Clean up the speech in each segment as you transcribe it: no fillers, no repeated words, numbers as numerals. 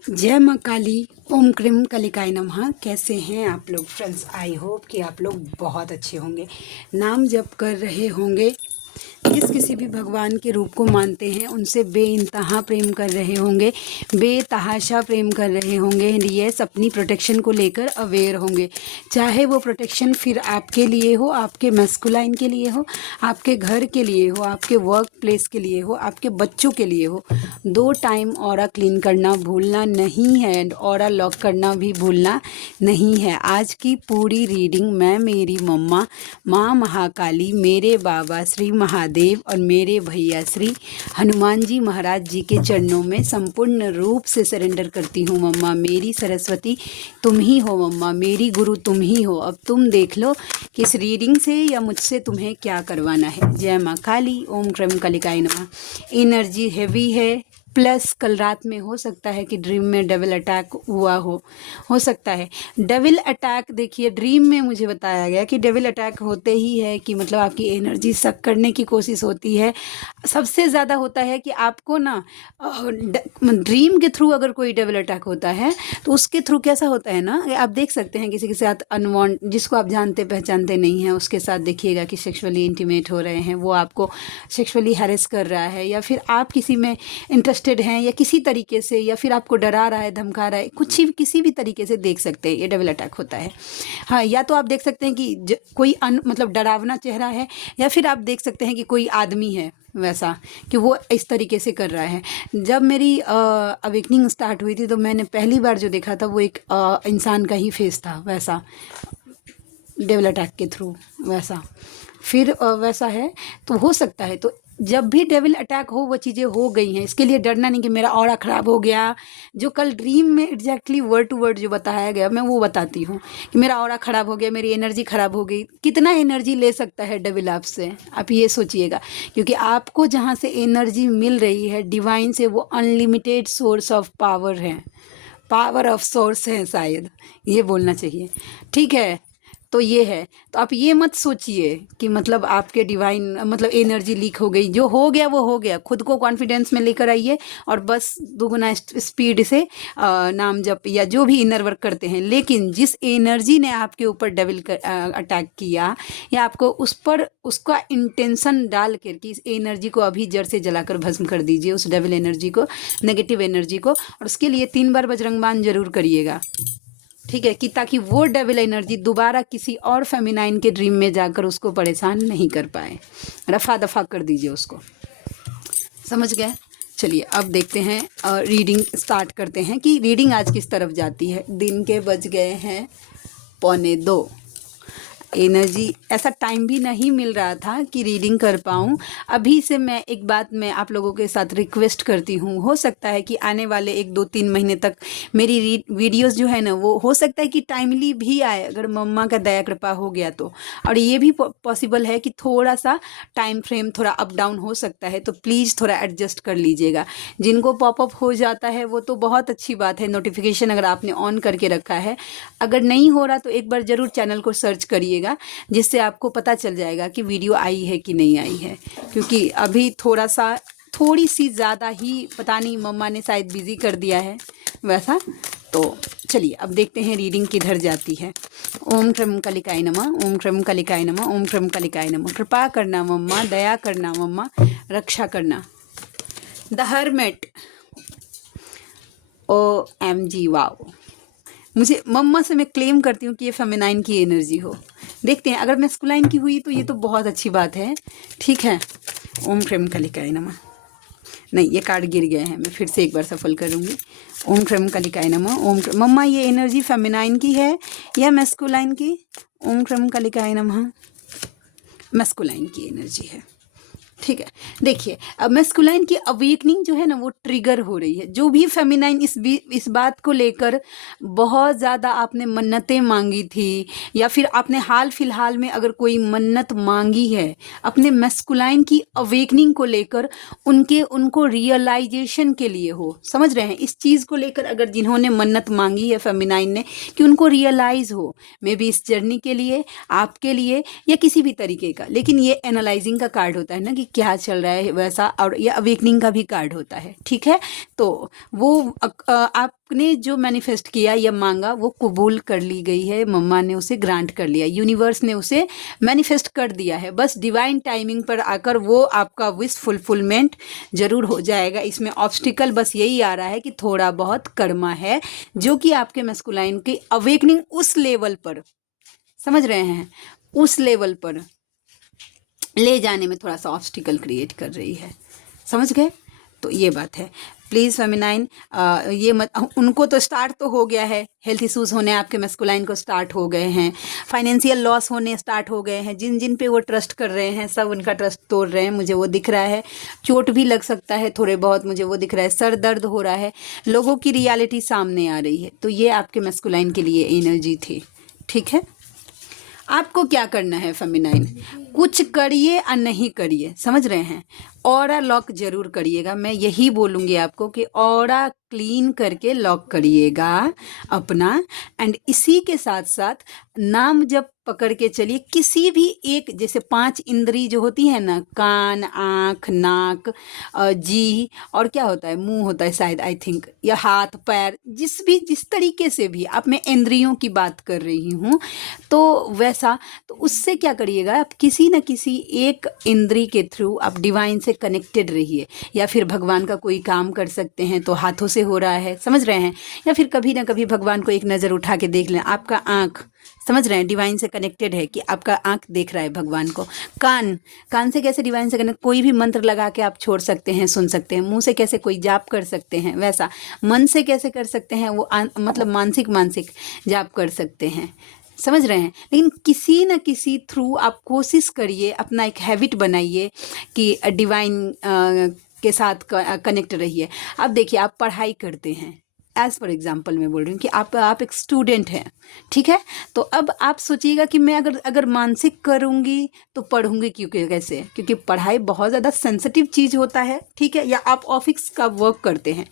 जय माँ काली। ओम क्रीम कलिकाय नमः। कैसे हैं आप लोग फ्रेंड्स? आई होप कि आप लोग बहुत अच्छे होंगे, नाम जप कर रहे होंगे, जिस किसी भी भगवान के रूप को मानते हैं उनसे बेइंतहा प्रेम कर रहे होंगे, बेतहाशा प्रेम कर रहे होंगे। यस, अपनी प्रोटेक्शन को लेकर अवेयर होंगे, चाहे वो प्रोटेक्शन फिर आपके लिए हो, आपके मैस्कुलाइन के लिए हो, आपके घर के लिए हो, आपके वर्क प्लेस के लिए हो, आपके बच्चों के लिए हो। 2 टाइम ऑरा क्लीन करना भूलना नहीं है एंड ऑरा लॉक करना भी भूलना नहीं है। आज की पूरी रीडिंग मैं मेरी मम्मा माँ महाकाली, मेरे बाबा श्री महादेव और मेरे भैया श्री हनुमान जी महाराज जी के चरणों में संपूर्ण रूप से सरेंडर करती हूँ। मम्मा मेरी सरस्वती तुम ही हो, मम्मा मेरी गुरु तुम ही हो। अब तुम देख लो कि इस रीडिंग से या मुझसे तुम्हें क्या करवाना है। जय माँ काली। ओम क्रम कलिकाय नमः। एनर्जी हैवी है, प्लस कल रात में हो सकता है कि ड्रीम में डबल अटैक हुआ हो सकता है। डबल अटैक देखिए, ड्रीम में मुझे बताया गया कि डबल अटैक होते ही है कि मतलब आपकी एनर्जी सक करने की कोशिश होती है। सबसे ज़्यादा होता है कि आपको ना ड्रीम के थ्रू अगर कोई डबल अटैक होता है तो उसके थ्रू कैसा होता है ना, आप देख सकते हैं किसी के साथ अनवांट, जिसको आप जानते पहचानते नहीं हैं उसके साथ देखिएगा कि सेक्सुअली इंटीमेट हो रहे हैं, वो आपको सेक्सुअली हैरेस कर रहा है, या फिर आप किसी में इंटरेस्टेड हैं या किसी तरीके से, या फिर आपको डरा रहा है, धमका रहा है, कुछ ही किसी भी तरीके से देख सकते हैं ये डबल अटैक होता है। हाँ, या तो आप देख सकते हैं कि कोई मतलब डरावना चेहरा है, या फिर आप देख सकते हैं कि कोई आदमी है वैसा कि वो इस तरीके से कर रहा है। जब मेरी अवेकनिंग स्टार्ट हुई थी तो मैंने पहली बार जो देखा था वो एक इंसान का ही फेस था, वैसा डबल अटैक के थ्रू वैसा। फिर वैसा है तो हो सकता है, तो जब भी डेविल अटैक हो वो चीज़ें हो गई हैं, इसके लिए डरना नहीं कि मेरा ऑरा ख़राब हो गया। जो कल ड्रीम में एग्जैक्टली वर्ड टू वर्ड जो बताया गया मैं वो बताती हूँ कि मेरा ऑरा ख़राब हो गया, मेरी एनर्जी ख़राब हो गई। कितना एनर्जी ले सकता है डेविल आपसे, आप ये सोचिएगा, क्योंकि आपको जहाँ से एनर्जी मिल रही है डिवाइन से, वो अनलिमिटेड सोर्स ऑफ पावर है, पावर ऑफ सोर्स है, शायद ये बोलना चाहिए। ठीक है, तो ये है। तो आप ये मत सोचिए कि मतलब आपके डिवाइन मतलब एनर्जी लीक हो गई। जो हो गया वो हो गया। खुद को कॉन्फिडेंस में लेकर आइए और बस दुगुना स्पीड से नाम जप या जो भी इनर वर्क करते हैं। लेकिन जिस एनर्जी ने आपके ऊपर डेविल अटैक किया, या आपको उस पर उसका इंटेंशन डाल कर कि इस एनर्जी को अभी जड़ से जलाकर भस्म कर दीजिए, उस डेविल एनर्जी को, नेगेटिव एनर्जी को। और उसके लिए 3 बार बजरंग बाण जरूर करिएगा, ठीक है, कि ताकि वो डेविल एनर्जी दोबारा किसी और फेमिनाइन के ड्रीम में जाकर उसको परेशान नहीं कर पाए। रफा दफा कर दीजिए उसको, समझ गए? चलिए अब देखते हैं और रीडिंग स्टार्ट करते हैं कि रीडिंग आज किस तरफ जाती है। दिन के बज गए हैं 1:45। एनर्जी ऐसा टाइम भी नहीं मिल रहा था कि रीडिंग कर पाऊँ। अभी से मैं एक बात मैं आप लोगों के साथ रिक्वेस्ट करती हूँ, हो सकता है कि आने वाले 1-2-3 महीने तक मेरी वीडियोस जो है ना, वो हो सकता है कि टाइमली भी आए अगर मम्मा का दया कृपा हो गया तो। और ये भी पॉसिबल है कि थोड़ा सा टाइम फ्रेम थोड़ा अप डाउन हो सकता है, तो प्लीज़ थोड़ा एडजस्ट कर लीजिएगा। जिनको पॉपअप हो जाता है वो तो बहुत अच्छी बात है, नोटिफिकेशन अगर आपने ऑन करके रखा है। अगर नहीं हो रहा तो एक बार ज़रूर चैनल को सर्च करिएगा, जिससे आपको पता चल जाएगा कि वीडियो आई है कि नहीं आई है। क्योंकि अभी थोड़ी सी ज़्यादा ही पता नहीं मम्मा ने शायद बिज़ी कर दिया है वैसा। तो चलिए अब देखते हैं रीडिंग किधर जाती है। ओम क्रम कलिकाय नमः, ओम क्रम कलिकाय नमः, ओम क्रम कलिकाय नमः। कृपा करना मम्मा, दया करना मम्मा, रक्षा करना। The hermit. OMG wow. मुझे मम्मा से मैं क्लेम करती हूँ कि ये फेमिनाइन की एनर्जी हो। देखते हैं अगर मैस्कुलाइन की हुई तो ये तो बहुत अच्छी बात है, ठीक है। ओम क्रम कलिकाय नमः। नहीं, ये कार्ड गिर गए हैं, मैं फिर से एक बार सफल करूँगी। ओम क्रम कलिकाय नमः। मम्मा ये एनर्जी फेमिनाइन की है या मैस्कुलाइन की? ओम क्रम कलिकाय नमः। मैस्कुलाइन की एनर्जी है, ठीक है। देखिए अब मैस्कुलाइन की अवेकनिंग जो है ना वो ट्रिगर हो रही है। जो भी फेमिनाइन इस बात को लेकर बहुत ज़्यादा आपने मन्नतें मांगी थी, या फिर आपने हाल फिलहाल में अगर कोई मन्नत मांगी है अपने मैस्कुलाइन की अवेकनिंग को लेकर, उनको रियलाइजेशन के लिए हो, समझ रहे हैं, इस चीज़ को लेकर अगर जिन्होंने मन्नत मांगी है फेमिनाइन ने, कि उनको रियलाइज़ हो, मे बी इस जर्नी के लिए, आपके लिए, या किसी भी तरीके का। लेकिन ये एनालाइजिंग का कार्ड होता है ना, कि क्या चल रहा है वैसा, और ये अवेकनिंग का भी कार्ड होता है, ठीक है। तो वो आपने जो मैनिफेस्ट किया या मांगा वो कबूल कर ली गई है, मम्मा ने उसे ग्रांट कर लिया, यूनिवर्स ने उसे मैनिफेस्ट कर दिया है। बस डिवाइन टाइमिंग पर आकर वो आपका विश फुलफिलमेंट जरूर हो जाएगा। इसमें ऑब्स्टिकल बस यही आ रहा है कि थोड़ा बहुत कर्मा है, जो कि आपके मैस्कुलाइन की अवेकनिंग उस लेवल पर, समझ रहे हैं, उस लेवल पर ले जाने में थोड़ा सा ऑब्स्टिकल क्रिएट कर रही है, समझ गए। तो ये बात है। प्लीज़ फेमिनाइन ये मत, उनको तो स्टार्ट तो हो गया है, हेल्थ इश्यूज़ होने आपके मैस्कुलाइन को स्टार्ट हो गए हैं, फाइनेंशियल लॉस होने स्टार्ट हो गए हैं, जिन जिन पे वो ट्रस्ट कर रहे हैं सब उनका ट्रस्ट तोड़ रहे हैं, मुझे वो दिख रहा है। चोट भी लग सकता है थोड़े बहुत, मुझे वो दिख रहा है। सर दर्द हो रहा है, लोगों की रियलिटी सामने आ रही है। तो ये आपके मैस्कुलाइन के लिए एनर्जी थी, ठीक है। आपको क्या करना है फेमिनाइन, कुछ करिए या नहीं करिए, समझ रहे हैं, ऑरा लॉक जरूर करिएगा। मैं यही बोलूँगी आपको कि ऑरा क्लीन करके लॉक करिएगा अपना। एंड इसी के साथ साथ नाम जब पकड़ के चलिए, किसी भी एक, जैसे 5 इंद्री जो होती है ना, कान, आँख, नाक, जी, और क्या होता है, मुंह होता है शायद, आई थिंक, या हाथ पैर, जिस तरीके से भी आप, मैं इंद्रियों की बात कर रही हूँ, तो वैसा, तो उससे क्या करिएगा, आप किसी न किसी एक इंद्री के थ्रू आप डिवाइन से कनेक्टेड रहिए। या फिर भगवान का कोई काम कर सकते हैं तो हाथों से हो रहा है, समझ रहे हैं, या फिर कभी ना कभी भगवान को एक नज़र उठा के देख लें। आपका आँख, समझ रहे हैं, डिवाइन से कनेक्टेड है कि आपका आँख देख रहा है भगवान को। कान से कैसे डिवाइन से कनेक्ट, कोई भी मंत्र लगा के आप छोड़ सकते हैं, सुन सकते हैं। मुंह से कैसे कोई जाप कर सकते हैं, वैसा मन से कैसे कर सकते हैं, वो मतलब मानसिक जाप कर सकते हैं, समझ रहे हैं। लेकिन किसी न किसी थ्रू आप कोशिश करिए, अपना एक हैबिट बनाइए कि डिवाइन के साथ कनेक्ट रहिए। अब देखिए, आप पढ़ाई करते हैं, एज़ फॉर एग्जाम्पल मैं बोल रही हूँ कि आप एक स्टूडेंट हैं, ठीक है। तो अब आप सोचिएगा कि मैं अगर मानसिक करूँगी तो पढ़ूँगी क्योंकि कैसे, क्योंकि पढ़ाई बहुत ज़्यादा सेंसिटिव चीज़ होता है, ठीक है। या आप ऑफिस का वर्क करते हैं,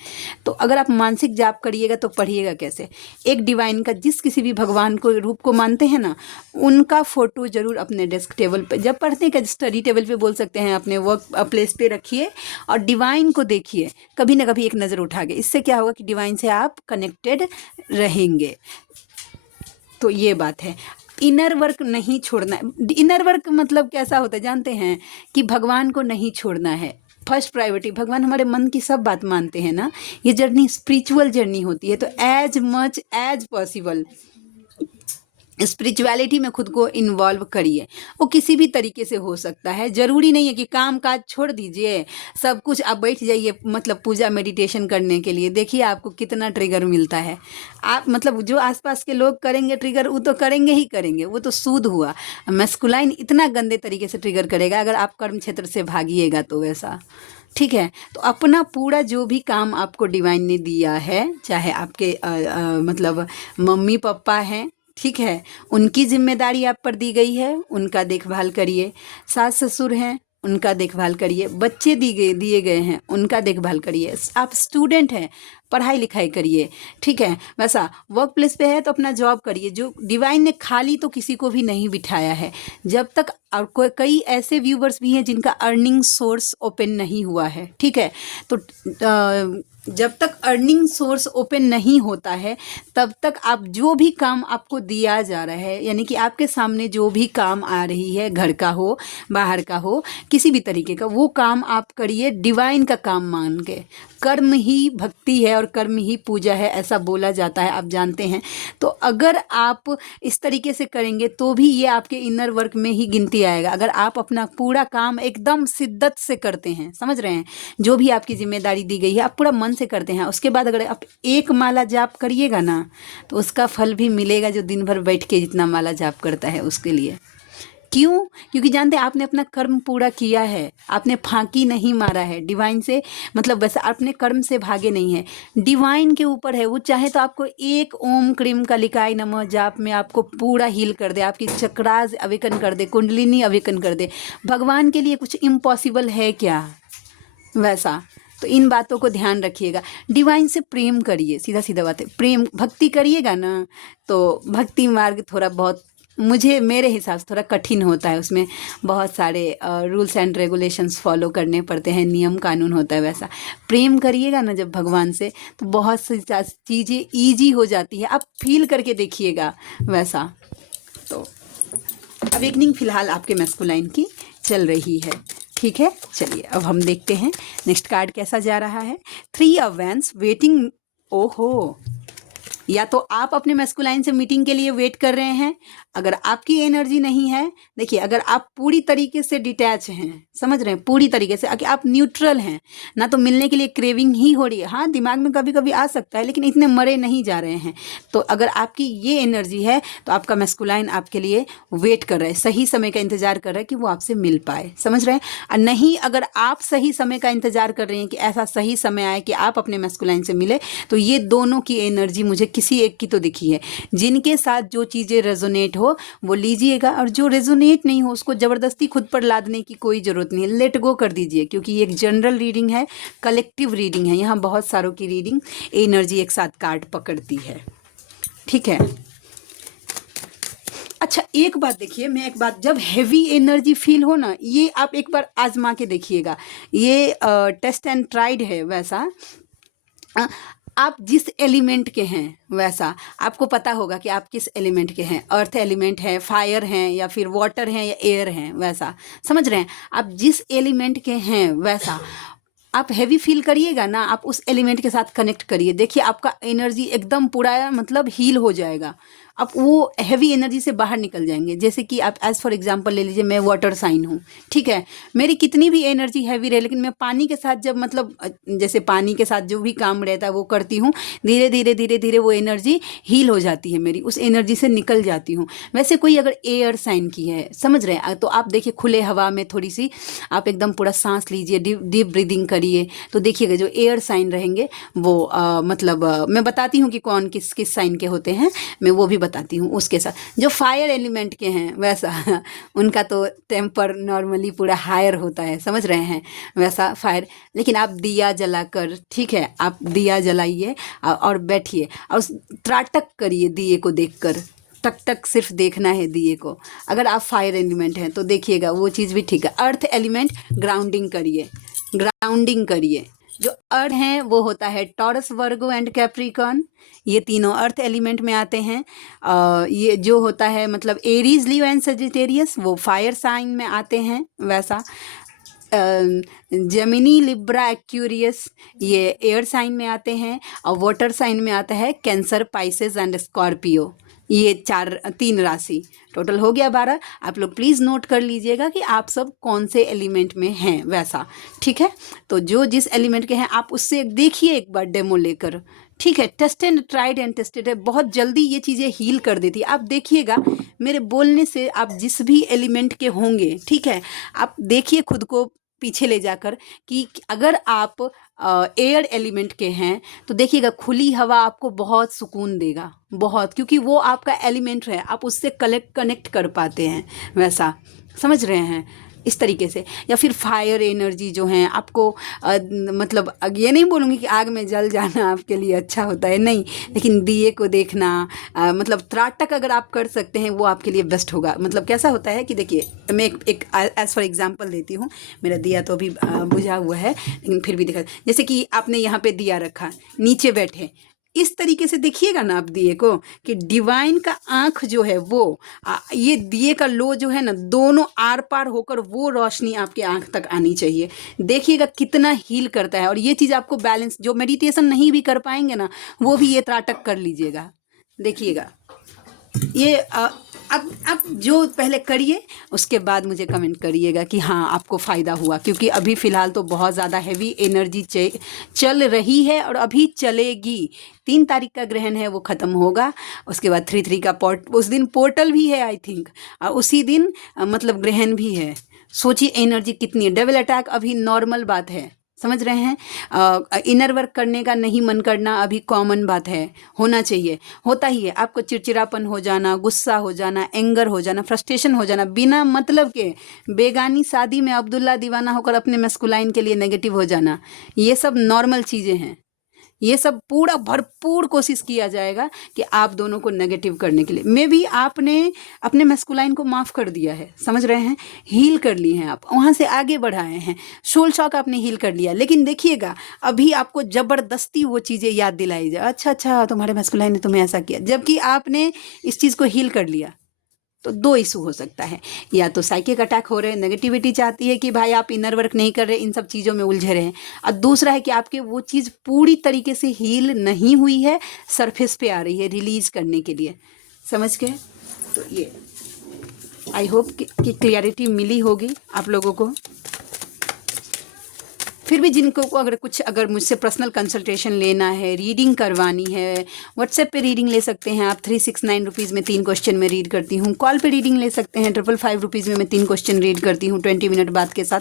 तो अगर आप मानसिक जाप करिएगा तो पढ़िएगा कैसे। एक डिवाइन का, जिस किसी भी भगवान को रूप को मानते हैं ना, उनका फ़ोटो ज़रूर अपने डेस्क टेबल पर, जब पढ़ते हैं स्टडी टेबल पर बोल सकते हैं, अपने वर्क प्लेस पे रखिए और डिवाइन को देखिए कभी ना कभी एक नज़र उठा के। इससे क्या होगा कि डिवाइन से आप कनेक्टेड रहेंगे। तो ये बात है, इनर वर्क नहीं छोड़ना। इनर वर्क मतलब कैसा होता है जानते हैं, कि भगवान को नहीं छोड़ना है। फर्स्ट प्रायोरिटी, भगवान हमारे मन की सब बात मानते हैं ना। ये जर्नी स्पिरिचुअल जर्नी होती है, तो as much as possible spirituality में खुद को इन्वॉल्व करिए। वो किसी भी तरीके से हो सकता है, ज़रूरी नहीं है कि काम काज छोड़ दीजिए, सब कुछ आप बैठ जाइए मतलब पूजा मेडिटेशन करने के लिए। देखिए आपको कितना ट्रिगर मिलता है। आप मतलब जो आसपास के लोग करेंगे ट्रिगर, वो तो करेंगे ही करेंगे, वो तो सूद हुआ। मैस्कुलाइन इतना गंदे तरीके से ट्रिगर करेगा अगर आप कर्म क्षेत्र से भागिएगा तो, वैसा, ठीक है। तो अपना पूरा जो भी काम आपको डिवाइन ने दिया है, चाहे आपके मतलब मम्मी पापा हैं, ठीक है, उनकी जिम्मेदारी आप पर दी गई है, उनका देखभाल करिए। सास ससुर हैं, उनका देखभाल करिए। बच्चे दिए गए हैं, उनका देखभाल करिए। आप स्टूडेंट हैं, पढ़ाई लिखाई करिए, ठीक है। वैसा वर्क प्लेस पे है तो अपना जॉब करिए। जो डिवाइन ने खाली तो किसी को भी नहीं बिठाया है जब तक। और कई ऐसे व्यूवर्स भी हैं जिनका अर्निंग सोर्स ओपन नहीं हुआ है, ठीक है। तो जब तक अर्निंग सोर्स ओपन नहीं होता है तब तक आप जो भी काम आपको दिया जा रहा है, यानी कि आपके सामने जो भी काम आ रही है, घर का हो, बाहर का हो, किसी भी तरीके का, वो काम आप करिए डिवाइन का काम मान के। कर्म ही भक्ति है और कर्म ही पूजा है, ऐसा बोला जाता है, आप जानते हैं। तो अगर आप इस तरीके से करेंगे तो भी ये आपके इनर वर्क में ही गिनती आएगा। अगर आप अपना पूरा काम एकदम शिद्दत से करते हैं, समझ रहे हैं, जो भी आपकी जिम्मेदारी दी गई है आप पूरा मन से करते हैं, उसके बाद अगर आप एक माला जाप करिएगा ना, तो उसका फल भी मिलेगा जो दिन भर बैठ के जितना माला जाप करता है उसके लिए। क्यों? क्योंकि जानते हैं आपने अपना कर्म पूरा किया है, आपने फांकी नहीं मारा है डिवाइन से, मतलब वैसे आपने कर्म से भागे नहीं है। डिवाइन के ऊपर है, वो चाहे तो आपको एक ओम क्रीम कलिकाय नमः जाप में आपको पूरा हील कर दे, आपकी चक्रास अवेकन कर दे, कुंडलिनी अवेकन कर दे। भगवान के लिए कुछ इम्पॉसिबल है क्या? वैसा तो इन बातों को ध्यान रखिएगा। डिवाइन से प्रेम करिए, सीधा सीधा बात है, प्रेम भक्ति करिएगा ना तो भक्ति मार्ग थोड़ा बहुत मुझे मेरे हिसाब से थोड़ा कठिन होता है, उसमें बहुत सारे रूल्स एंड रेगुलेशंस फॉलो करने पड़ते हैं, नियम कानून होता है। वैसा प्रेम करिएगा ना जब भगवान से, तो बहुत सी चीज़ें ईजी हो जाती है, आप फील करके देखिएगा वैसा। तो अवेकनिंग फिलहाल आपके मैस्कुलाइन की चल रही है, ठीक है। चलिए अब हम देखते हैं नेक्स्ट कार्ड कैसा जा रहा है। 3 ऑफ वैंड्स वेटिंग। ओहो, या तो आप अपने मैस्कुलाइन से मीटिंग के लिए वेट कर रहे हैं। अगर आपकी एनर्जी नहीं है, देखिए अगर आप पूरी तरीके से डिटैच हैं, समझ रहे हैं, पूरी तरीके से अगर आप न्यूट्रल हैं ना, तो मिलने के लिए क्रेविंग ही हो रही है। हाँ, दिमाग में कभी कभी आ सकता है, लेकिन इतने मरे नहीं जा रहे हैं। तो अगर आपकी ये एनर्जी है, तो आपका मैस्कुलाइन आपके लिए वेट कर रहा है, सही समय का इंतजार कर रहा है कि वो आपसे मिल पाए, समझ रहे हैं। और नहीं, अगर आप सही समय का इंतजार कर रहे हैं कि ऐसा सही समय आए कि आप अपने मैस्कुलाइन से मिले, तो ये दोनों की एनर्जी मुझे किसी एक की तो दिखी है। जिनके साथ जो चीज़ें रेजोनेट हो वो लीजिएगा, और जो रेजोनेट नहीं हो उसको ज़बरदस्ती खुद पर लादने की कोई ज़रूरत नहीं है, लेट गो कर दीजिए। क्योंकि ये एक जनरल रीडिंग है, कलेक्टिव रीडिंग है, यहाँ बहुत सारों की रीडिंग एनर्जी एक साथ कार्ड पकड़ती है, ठीक है। अच्छा, एक बात देखिए, मैं एक बात, जब हैवी एनर्जी फील हो ना, ये आप एक बार आजमा के देखिएगा, ये टेस्ट एंड ट्राइड है वैसा। आप जिस एलिमेंट के हैं वैसा आपको पता होगा कि आप किस एलिमेंट के हैं। अर्थ एलिमेंट है, फायर हैं, या फिर वाटर हैं, या एयर हैं, वैसा समझ रहे हैं। आप जिस एलिमेंट के हैं वैसा आप हैवी फील करिएगा ना, आप उस एलिमेंट के साथ कनेक्ट करिए, देखिए आपका एनर्जी एकदम पूरा मतलब हील हो जाएगा। आप वो हैवी एनर्जी से बाहर निकल जाएंगे। जैसे कि आप एज फॉर एग्जांपल ले लीजिए, मैं वाटर साइन हूँ, ठीक है। मेरी कितनी भी एनर्जी हैवी रहे, लेकिन मैं पानी के साथ जब मतलब जैसे पानी के साथ जो भी काम रहता है वो करती हूँ, धीरे धीरे धीरे धीरे वो एनर्जी हील हो जाती है मेरी, उस एनर्जी से निकल जाती हूँ। वैसे कोई अगर एयर साइन की है, समझ रहे हैं, तो आप देखिए खुले हवा में थोड़ी सी आप एकदम पूरा सांस लीजिए, डीप ब्रीदिंग करिए, तो देखिएगा जो एयर साइन रहेंगे वो मतलब मैं बताती हूँ कि कौन किस किस साइन के होते हैं, मैं वो भी बताती हूँ। उसके साथ जो फायर एलिमेंट के हैं वैसा उनका तो टेम्पर नॉर्मली पूरा हायर होता है, समझ रहे हैं, वैसा फायर। लेकिन आप दिया जलाकर, ठीक है, आप दिया जलाइए और बैठिए और त्राटक करिए दिए को देखकर, टक टक सिर्फ देखना है दिए को। अगर आप फायर एलिमेंट हैं तो देखिएगा वो चीज़ भी ठीक है। अर्थ एलिमेंट, ग्राउंडिंग करिए, ग्राउंडिंग करिए। जो अर्थ हैं वो होता है टॉरस, वर्गो एंड कैप्रिकॉर्न, ये तीनों अर्थ एलिमेंट में आते हैं। ये जो होता है मतलब एरीज, लीव एंड सजिटेरियस, वो फायर साइन में आते हैं वैसा। जेमिनी, लिब्रा, एक्यूरियस, ये एयर साइन में आते हैं। और वाटर साइन में आता है कैंसर, पाइसेस एंड स्कॉर्पियो। ये 3 राशि टोटल हो गया 12। आप लोग प्लीज़ नोट कर लीजिएगा कि आप सब कौन से एलिमेंट में हैं वैसा, ठीक है। तो जो जिस एलिमेंट के हैं आप उससे देखिए एक बार डेमो लेकर, ठीक है। Test and tried and tested है, बहुत जल्दी ये चीज़ें हील कर देती है। आप देखिएगा मेरे बोलने से आप जिस भी एलिमेंट के होंगे, ठीक है, आप देखिए खुद को पीछे ले जाकर कि अगर आप एयर एलिमेंट के हैं तो देखिएगा खुली हवा आपको बहुत सुकून देगा, बहुत, क्योंकि वो आपका एलिमेंट है, आप उससे कनेक्ट कर पाते हैं वैसा, समझ रहे हैं, इस तरीके से। या फिर फायर एनर्जी जो हैं आपको मतलब ये नहीं बोलूँगी कि आग में जल जाना आपके लिए अच्छा होता है, नहीं, लेकिन दिए को देखना मतलब त्राटक अगर आप कर सकते हैं वो आपके लिए बेस्ट होगा। मतलब कैसा होता है कि देखिए मैं एक एज फॉर एग्जांपल देती हूँ, मेरा दिया तो अभी बुझा हुआ है लेकिन फिर भी दिखा, जैसे कि आपने यहाँ पे दिया रखा, नीचे बैठे, इस तरीके से देखिएगा ना आप दिए को कि डिवाइन का आँख जो है वो ये दिए का लो जो है ना, दोनों आर पार होकर वो रोशनी आपके आँख तक आनी चाहिए। देखिएगा कितना हील करता है। और ये चीज़ आपको बैलेंस, जो मेडिटेशन नहीं भी कर पाएंगे ना, वो भी ये त्राटक कर लीजिएगा, देखिएगा ये अब जो पहले करिए उसके बाद मुझे कमेंट करिएगा कि हाँ आपको फ़ायदा हुआ। क्योंकि अभी फ़िलहाल तो बहुत ज़्यादा हैवी एनर्जी चल रही है और अभी चलेगी। 3 तारीख का ग्रहण है वो ख़त्म होगा, उसके बाद 3/3 का उस दिन पोर्टल भी है आई थिंक, और उसी दिन मतलब ग्रहण भी है। सोचिए एनर्जी कितनी है। डबल अटैक अभी नॉर्मल बात है, समझ रहे हैं। इनर वर्क करने का नहीं मन करना अभी कॉमन बात है, होना चाहिए, होता ही है। आपको चिड़चिड़ापन हो जाना, गुस्सा हो जाना, एंगर हो जाना, फ्रस्ट्रेशन हो जाना, बिना मतलब के बेगानी शादी में अब्दुल्ला दीवाना होकर अपने मस्कुलाइन के लिए नेगेटिव हो जाना, ये सब नॉर्मल चीज़ें हैं, ये सब पूरा भरपूर कोशिश किया जाएगा कि आप दोनों को नेगेटिव करने के लिए। मे भी आपने अपने मैस्कुलाइन को माफ़ कर दिया है, समझ रहे हैं, हील कर लिए हैं, आप वहाँ से आगे बढ़ाए हैं, सोल शॉक आपने हील कर लिया। लेकिन देखिएगा अभी आपको ज़बरदस्ती वो चीज़ें याद दिलाई जाए, अच्छा अच्छा तुम्हारे मैस्कुलाइन ने तुम्हें ऐसा किया, जबकि आपने इस चीज़ को हील कर लिया। तो दो इशू हो सकता है, या तो साइकिक अटैक हो रहे हैं, नेगेटिविटी चाहती है कि भाई आप इनर वर्क नहीं कर रहे, इन सब चीज़ों में उलझे रहे हैं, और दूसरा है कि आपके वो चीज़ पूरी तरीके से हील नहीं हुई है, सरफेस पे आ रही है रिलीज करने के लिए। समझ गए? तो ये आई होप कि क्लियरिटी मिली होगी आप लोगों को। फिर भी जिनको को अगर मुझसे पर्सनल कंसल्टेशन लेना है, रीडिंग करवानी है, व्हाट्सएप पे रीडिंग ले सकते हैं आप। 369 रुपीज़ में 3 क्वेश्चन में रीड करती हूँ। कॉल पे रीडिंग ले सकते हैं 555 रुपीज़ में मैं 3 क्वेश्चन रीड करती हूँ 20 मिनट बाद के साथ।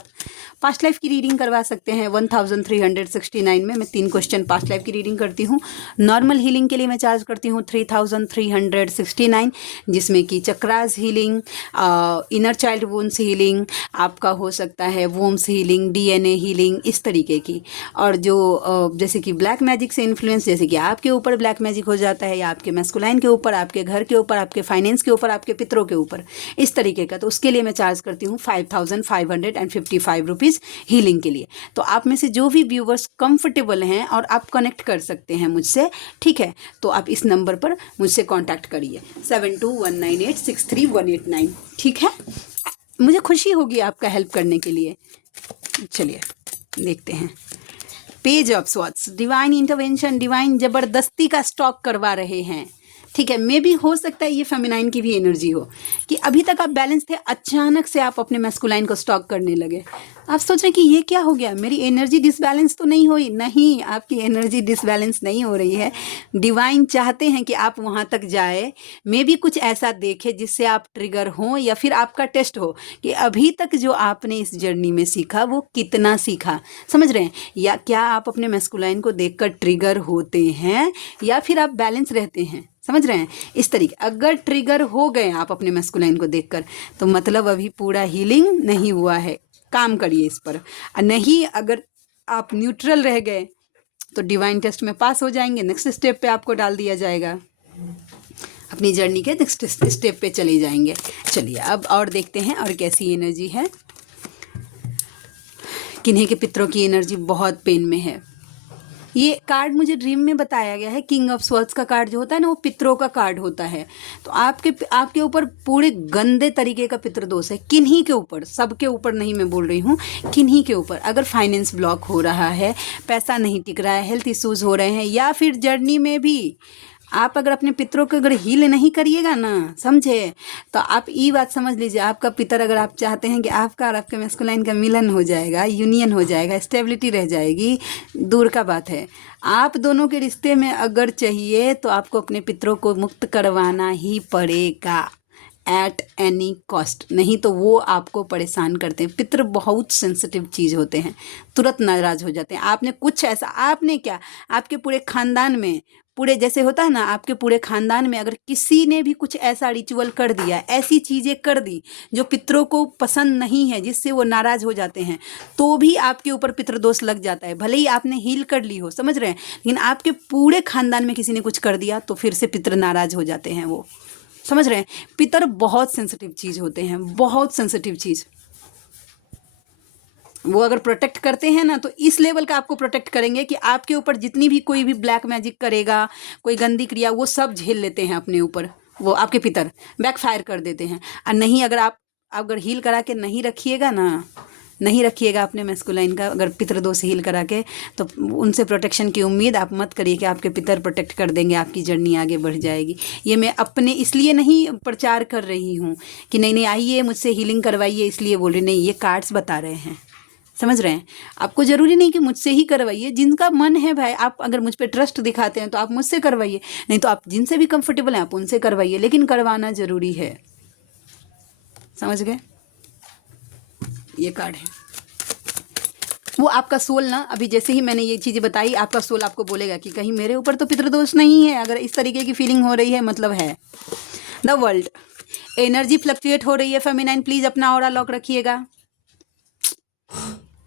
पास्ट लाइफ की रीडिंग करवा सकते हैं 1369 में मैं 3 क्वेश्चन पास्ट लाइफ की रीडिंग करती हूँ। नॉर्मल हीलिंग के लिए मैं चार्ज करती हूँ 3369, जिसमें कि chakras healing, inner child wounds healing, आपका हो सकता है वोम्स हीलिंग, DNA हीलिंग, इस तरीके की। और जो जैसे कि ब्लैक मैजिक से इन्फ्लुएंस, जैसे कि आपके ऊपर ब्लैक मैजिक हो जाता है, या आपके मैस्कुलाइन के ऊपर, आपके घर के ऊपर, आपके फाइनेंस के ऊपर, आपके पितरों के ऊपर, इस तरीके का, तो उसके लिए मैं चार्ज करती हूँ 5555 रुपीज़ हीलिंग के लिए। तो आप में से जो भी व्यूवर्स कंफर्टेबल हैं और आप कनेक्ट कर सकते हैं मुझसे, ठीक है, तो आप इस नंबर पर मुझसे कॉन्टैक्ट करिए 7219863189, ठीक है। मुझे खुशी होगी आपका हेल्प करने के लिए। चलिए देखते हैं page of swords. Divine intervention, divine जबरदस्ती का स्टॉक करवा रहे हैं, ठीक है। मे भी हो सकता है ये फेमिनाइन की भी एनर्जी हो कि अभी तक आप बैलेंस थे, अचानक से आप अपने मैस्कुलाइन को स्टॉक करने लगे। आप सोच रहे हैं कि ये क्या हो गया, मेरी एनर्जी डिसबैलेंस तो नहीं हुई? नहीं, आपकी एनर्जी डिसबैलेंस नहीं हो रही है। डिवाइन चाहते हैं कि आप वहाँ तक जाए, मे भी कुछ ऐसा देखे जिससे आप ट्रिगर हों, या फिर आपका टेस्ट हो कि अभी तक जो आपने इस जर्नी में सीखा वो कितना सीखा। समझ रहे हैं? या क्या आप अपने मैस्कुलाइन को देखकर ट्रिगर होते हैं, या फिर आप बैलेंस रहते हैं? समझ रहे हैं? इस तरीके अगर ट्रिगर हो गए आप अपने मैस्कुलाइन को देखकर, तो मतलब अभी पूरा हीलिंग नहीं हुआ है, काम करिए इस पर। नहीं, अगर आप न्यूट्रल रह गए तो डिवाइन टेस्ट में पास हो जाएंगे, नेक्स्ट स्टेप पे आपको डाल दिया जाएगा, अपनी जर्नी के नेक्स्ट स्टेप पे चले जाएंगे। चलिए अब और देखते हैं और कैसी एनर्जी है। किन्हीं के पितरों की एनर्जी बहुत पेन में है। ये कार्ड मुझे ड्रीम में बताया गया है, किंग ऑफ स्वॉर्ड्स का कार्ड जो होता है ना, वो पितरों का कार्ड होता है। तो आपके ऊपर पूरे गंदे तरीके का पितृ दोष है। किन्हीं के ऊपर, सबके ऊपर नहीं मैं बोल रही हूँ, किन्हीं के ऊपर। अगर फाइनेंस ब्लॉक हो रहा है, पैसा नहीं टिक रहा है, हेल्थ इश्यूज हो रहे हैं, या फिर जर्नी में भी आप अगर अपने पितरों को अगर हील नहीं करिएगा ना, समझे, तो आप ये बात समझ लीजिए, आपका पितर, अगर आप चाहते हैं कि आपका और आपके मैस्कुलाइन का मिलन हो जाएगा, यूनियन हो जाएगा, स्टेबिलिटी रह जाएगी, दूर का बात है। आप दोनों के रिश्ते में अगर चाहिए तो आपको अपने पितरों को मुक्त करवाना ही पड़ेगा एट एनी कॉस्ट, नहीं तो वो आपको परेशान करते हैं। पितर बहुत सेंसिटिव चीज़ होते हैं, तुरंत नाराज़ हो जाते हैं। आपने कुछ ऐसा, आपने क्या, आपके पूरे खानदान में, पूरे जैसे होता है ना, आपके पूरे खानदान में अगर किसी ने भी कुछ ऐसा रिचुअल कर दिया, ऐसी चीज़ें कर दी जो पितरों को पसंद नहीं है, जिससे वो नाराज़ हो जाते हैं, तो भी आपके ऊपर पितृदोष लग जाता है। भले ही आपने हील कर ली हो, समझ रहे हैं, लेकिन आपके पूरे खानदान में किसी ने कुछ कर दिया तो फिर से पितर नाराज़ हो जाते हैं वो, समझ रहे हैं। पितर बहुत सेंसिटिव चीज़ होते हैं, बहुत सेंसिटिव चीज़। वो अगर प्रोटेक्ट करते हैं ना, तो इस लेवल का आपको प्रोटेक्ट करेंगे कि आपके ऊपर जितनी भी कोई भी ब्लैक मैजिक करेगा, कोई गंदी क्रिया, वो सब झेल लेते हैं अपने ऊपर। वो आपके पितर बैकफायर कर देते हैं। और नहीं, अगर हील करा के नहीं रखिएगा ना, नहीं रखिएगा अपने मैस्कुलाइन का, अगर पितृदोष हील करा के, तो उनसे प्रोटेक्शन की उम्मीद आप मत करिए कि आपके पितर प्रोटेक्ट कर देंगे, आपकी जर्नी आगे बढ़ जाएगी। ये मैं अपने इसलिए नहीं प्रचार कर रही हूँ कि नहीं आइए मुझसे हीलिंग करवाइए, इसलिए बोल रही नहीं, ये कार्ड्स बता रहे हैं, समझ रहे हैं। आपको ज़रूरी नहीं कि मुझसे ही करवाइए, जिनका मन है भाई, आप अगर मुझ पर ट्रस्ट दिखाते हैं तो आप मुझसे करवाइए, नहीं तो आप जिनसे भी कंफर्टेबल हैं आप उनसे करवाइए, लेकिन करवाना ज़रूरी है, समझ गए। ये कार्ड है, वो आपका सोल ना, अभी जैसे ही मैंने ये चीज़ें बताई, आपका सोल आपको बोलेगा कि कहीं मेरे ऊपर तो पितृदोष नहीं है। अगर इस तरीके की फीलिंग हो रही है, मतलब है। द वर्ल्ड, एनर्जी फ्लक्चुएट हो रही है फेमिनाइन, प्लीज़ अपना ऑरा लॉक रखिएगा।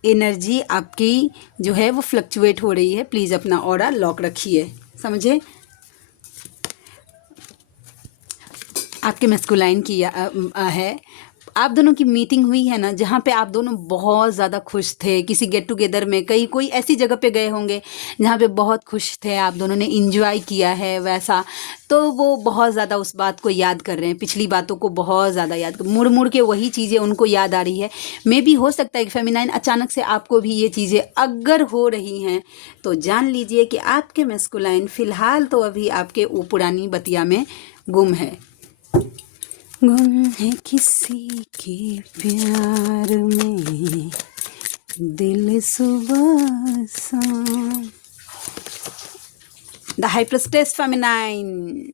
एनर्जी आपकी जो है वो फ्लक्चुएट हो रही है। प्लीज़ अपना ऑरा लॉक रखिए, समझे। आपके मैस्कुलाइन की है, आप दोनों की मीटिंग हुई है ना, जहाँ पे आप दोनों बहुत ज़्यादा खुश थे, किसी गेट टुगेदर में, कहीं कोई ऐसी जगह पे गए होंगे जहाँ पे बहुत खुश थे, आप दोनों ने इंजॉय किया है वैसा, तो वो बहुत ज़्यादा उस बात को याद कर रहे हैं, पिछली बातों को बहुत ज़्यादा याद कर, मुड़ मुड़ के वही चीज़ें उनको याद आ रही है। मे भी हो सकता है कि फेमिनाइन अचानक से आपको भी ये चीज़ें अगर हो रही हैं तो जान लीजिए कि आपके मैस्कुलाइन फ़िलहाल तो अभी आपके वो पुरानी बतिया में गुम है, गुम है किसी के प्यार में दिल सुबह शाम। The high priestess feminine,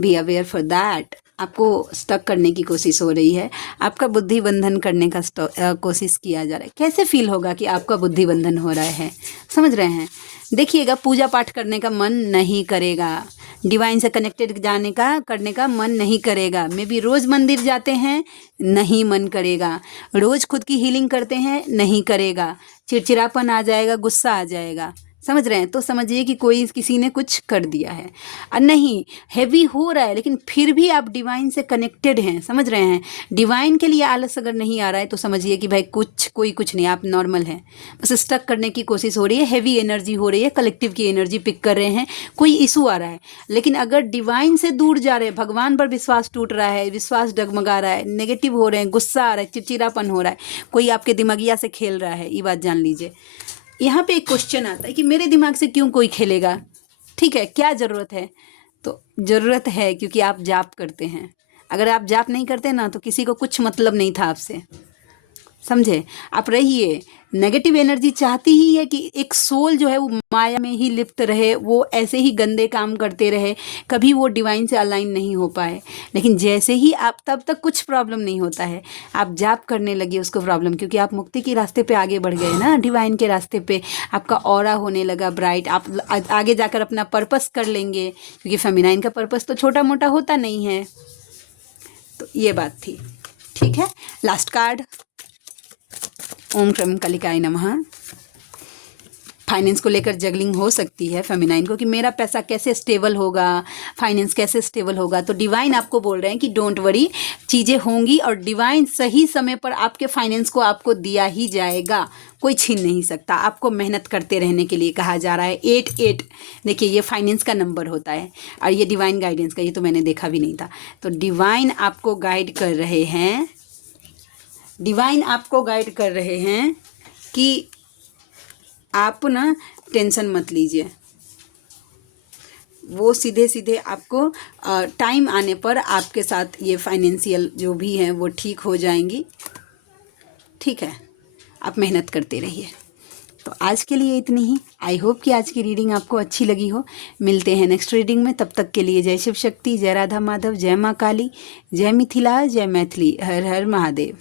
be aware for that. आपको स्टक करने की कोशिश हो रही है, आपका बुद्धि बंधन करने का कोशिश किया जा रहा है। कैसे फील होगा कि आपका बुद्धि बंधन हो रहा है, समझ रहे हैं। देखिएगा, पूजा पाठ करने का मन नहीं करेगा, डिवाइन से कनेक्टेड जाने का करने का मन नहीं करेगा। मे बी रोज़ मंदिर जाते हैं, नहीं मन करेगा। रोज़ खुद की हीलिंग करते हैं, नहीं करेगा। चिड़चिड़ापन आ जाएगा, गुस्सा आ जाएगा, समझ रहे हैं। तो समझिए कि कोई किसी ने कुछ कर दिया है। और नहीं, हैवी हो रहा है लेकिन फिर भी आप डिवाइन से कनेक्टेड हैं, समझ रहे हैं। डिवाइन के लिए आलस अगर नहीं आ रहा है तो समझिए कि भाई कुछ नहीं, आप नॉर्मल हैं। बस स्टक करने की कोशिश हो रही है, हैवी एनर्जी हो रही है, कलेक्टिव की एनर्जी पिक कर रहे हैं, कोई इशू आ रहा है। लेकिन अगर डिवाइन से दूर जा रहे हैं, भगवान पर विश्वास टूट रहा है, विश्वास डगमगा रहा है, नेगेटिव हो रहे हैं, गुस्सा आ रहा है, चिड़चिड़ापन हो रहा है, कोई आपके दिमागिया से खेल रहा है, ये बात जान लीजिए। यहाँ पे एक क्वेश्चन आता है कि मेरे दिमाग से क्यों कोई खेलेगा, ठीक है, क्या ज़रूरत है। तो ज़रूरत है क्योंकि आप जाप करते हैं। अगर आप जाप नहीं करते ना तो किसी को कुछ मतलब नहीं था आपसे, समझे। आप रहिए, नेगेटिव एनर्जी चाहती ही है कि एक सोल जो है वो माया में ही लिप्त रहे, वो ऐसे ही गंदे काम करते रहे, कभी वो डिवाइन से अलाइन नहीं हो पाए। लेकिन जैसे ही आप, तब तक कुछ प्रॉब्लम नहीं होता है, आप जाप करने लगे उसको प्रॉब्लम, क्योंकि आप मुक्ति के रास्ते पे आगे बढ़ गए ना, डिवाइन के रास्ते पे आपका ऑरा होने लगा ब्राइट। आप आगे जाकर अपना पर्पस कर लेंगे, क्योंकि फेमिनाइन का पर्पस तो छोटा मोटा होता नहीं है। तो ये बात थी, ठीक है। लास्ट कार्ड, ओम क्रम कलिकाय नमः। फाइनेंस को लेकर जगलिंग हो सकती है फेमिनाइन को कि मेरा पैसा कैसे स्टेबल होगा, फाइनेंस कैसे स्टेबल होगा। तो डिवाइन आपको बोल रहे हैं कि डोंट वरी, चीज़ें होंगी और डिवाइन सही समय पर आपके फाइनेंस को आपको दिया ही जाएगा, कोई छीन नहीं सकता। आपको मेहनत करते रहने के लिए कहा जा रहा है। 8 देखिए, ये फाइनेंस का नंबर होता है और ये डिवाइन गाइडेंस का, ये तो मैंने देखा भी नहीं था। तो डिवाइन आपको गाइड कर रहे हैं, डिवाइन आपको गाइड कर रहे हैं कि आप ना टेंशन मत लीजिए, वो सीधे सीधे आपको टाइम आने पर आपके साथ ये फाइनेंशियल जो भी हैं वो ठीक हो जाएंगी, ठीक है। आप मेहनत करते रहिए। तो आज के लिए इतनी ही। आई होप कि आज की रीडिंग आपको अच्छी लगी हो। मिलते हैं नेक्स्ट रीडिंग में, तब तक के लिए जय शिव शक्ति, जय राधा माधव, जय माँ काली, जय मिथिला, जय मैथिली, हर हर महादेव।